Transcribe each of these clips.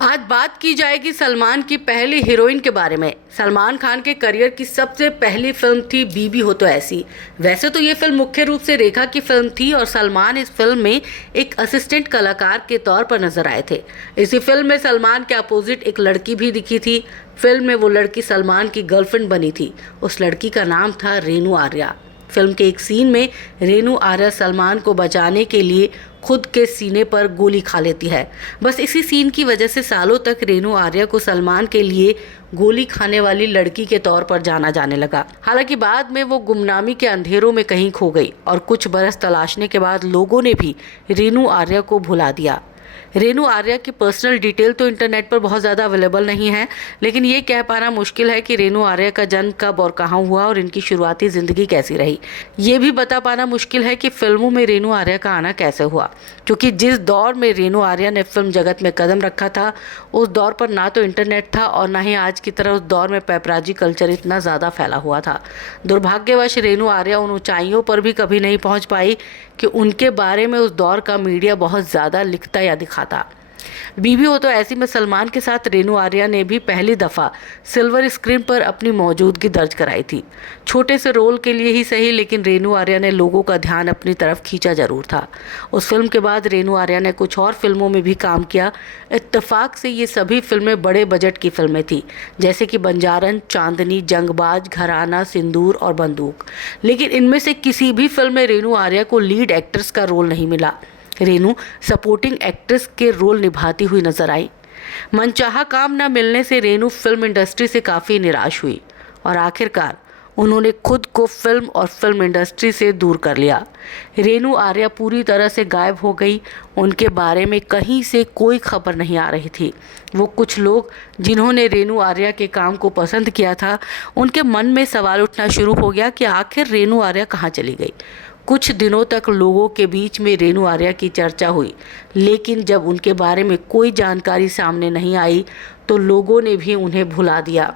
आज बात की जाएगी सलमान की पहली हीरोइन के बारे में। सलमान खान के करियर की सबसे पहली फिल्म थी बीबी हो तो ऐसी। वैसे तो ये फिल्म मुख्य रूप से रेखा की फिल्म थी और सलमान इस फिल्म में एक असिस्टेंट कलाकार के तौर पर नजर आए थे। इसी फिल्म में सलमान के अपोजिट एक लड़की भी दिखी थी। फिल्म में वो लड़की सलमान की गर्लफ्रेंड बनी थी। उस लड़की का नाम था रेनू आर्या। फिल्म के एक सीन में रेनू आर्या सलमान को बचाने के लिए खुद के सीने पर गोली खा लेती है। बस इसी सीन की वजह से सालों तक रेनू आर्या को सलमान के लिए गोली खाने वाली लड़की के तौर पर जाना जाने लगा। हालांकि बाद में वो गुमनामी के अंधेरों में कहीं खो गई और कुछ बरस तलाशने के बाद लोगों ने भी रेनू आर्या को भुला दिया। रेनू आर्या की पर्सनल डिटेल तो इंटरनेट पर बहुत ज़्यादा अवेलेबल नहीं है, लेकिन ये कह पाना मुश्किल है कि रेनू आर्या का जन्म कब और कहाँ हुआ और इनकी शुरुआती ज़िंदगी कैसी रही। ये भी बता पाना मुश्किल है कि फिल्मों में रेनू आर्या का आना कैसे हुआ, क्योंकि जिस दौर में रेनू आर्या ने फिल्म जगत में कदम रखा था उस दौर पर ना तो इंटरनेट था और ना ही आज की तरह उस दौर में पैपराजी कल्चर इतना ज़्यादा फैला हुआ था। दुर्भाग्यवश रेनू आर्या उन ऊंचाइयों पर भी कभी नहीं पहुँच पाई कि उनके बारे में उस दौर का मीडिया बहुत ज़्यादा लिखता या दिखाता। बीबी हो तो ऐसी में सलमान के साथ रेनू आर्या ने भी पहली दफ़ा सिल्वर स्क्रीन पर अपनी मौजूदगी दर्ज कराई थी। छोटे से रोल के लिए ही सही, लेकिन रेनू आर्या ने लोगों का ध्यान अपनी तरफ खींचा जरूर था। उस फिल्म के बाद रेनू आर्या ने कुछ और फिल्मों में भी काम किया। इत्तेफाक से ये सभी फिल्में बड़े बजट की फिल्में थी, जैसे कि बंजारन, चांदनी, जंगबाज, घराना, सिंदूर और बंदूक। लेकिन इनमें से किसी भी फिल्म में रेनू आर्या को लीड एक्ट्रेस का रोल नहीं मिला। रेनू सपोर्टिंग एक्ट्रेस के रोल निभाती हुई नजर आई। मनचाहा काम न मिलने से रेनू फिल्म इंडस्ट्री से काफ़ी निराश हुई और आखिरकार उन्होंने खुद को फिल्म और फिल्म इंडस्ट्री से दूर कर लिया। रेनू आर्या पूरी तरह से गायब हो गई। उनके बारे में कहीं से कोई खबर नहीं आ रही थी। वो कुछ लोग जिन्होंने रेनू आर्या के काम को पसंद किया था, उनके मन में सवाल उठना शुरू हो गया कि आखिर रेनू आर्या कहाँ चली गई। कुछ दिनों तक लोगों के बीच में रेनू आर्या की चर्चा हुई, लेकिन जब उनके बारे में कोई जानकारी सामने नहीं आई तो लोगों ने भी उन्हें भुला दिया।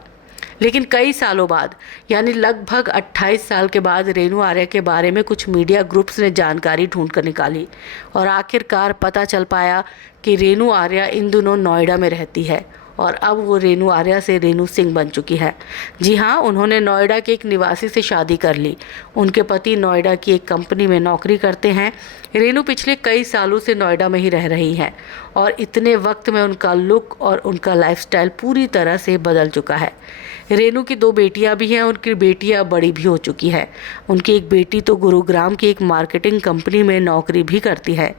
लेकिन कई सालों बाद, यानी लगभग 28 साल के बाद, रेनू आर्या के बारे में कुछ मीडिया ग्रुप्स ने जानकारी ढूंढ कर निकाली और आखिरकार पता चल पाया कि रेनू आर्या इन दिनों नोएडा में रहती है और अब वो रेनू आर्या से रेनू सिंह बन चुकी है। जी हाँ, उन्होंने नोएडा के एक निवासी से शादी कर ली। उनके पति नोएडा की एक कंपनी में नौकरी करते हैं। रेनू पिछले कई सालों से नोएडा में ही रह रही हैं और इतने वक्त में उनका लुक और उनका लाइफस्टाइल पूरी तरह से बदल चुका है। रेनू की 2 बेटियां भी हैं। उनकी बेटियां बड़ी भी हो चुकी है। उनकी एक बेटी तो गुरुग्राम की एक मार्केटिंग कंपनी में नौकरी भी करती है।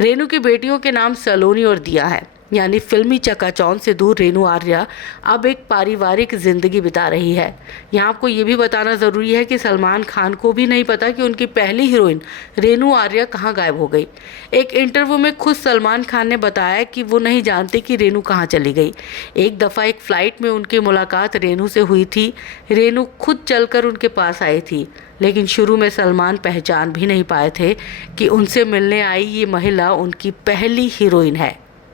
रेनू की बेटियों के नाम सलोनी और दिया है। यानी फिल्मी चकाचौंध से दूर रेनू आर्या अब एक पारिवारिक जिंदगी बिता रही है। यहाँ आपको ये भी बताना ज़रूरी है कि सलमान खान को भी नहीं पता कि उनकी पहली हीरोइन रेनू आर्या कहाँ गायब हो गई। एक इंटरव्यू में खुद सलमान खान ने बताया कि वो नहीं जानते कि रेनू कहाँ चली गई। एक दफ़ा एक फ़्लाइट में उनकी मुलाकात रेनू से हुई थी। रेनू खुद चलकर उनके पास आई थी, लेकिन शुरू में सलमान पहचान भी नहीं पाए थे कि उनसे मिलने आई ये महिला उनकी पहली हीरोइन है।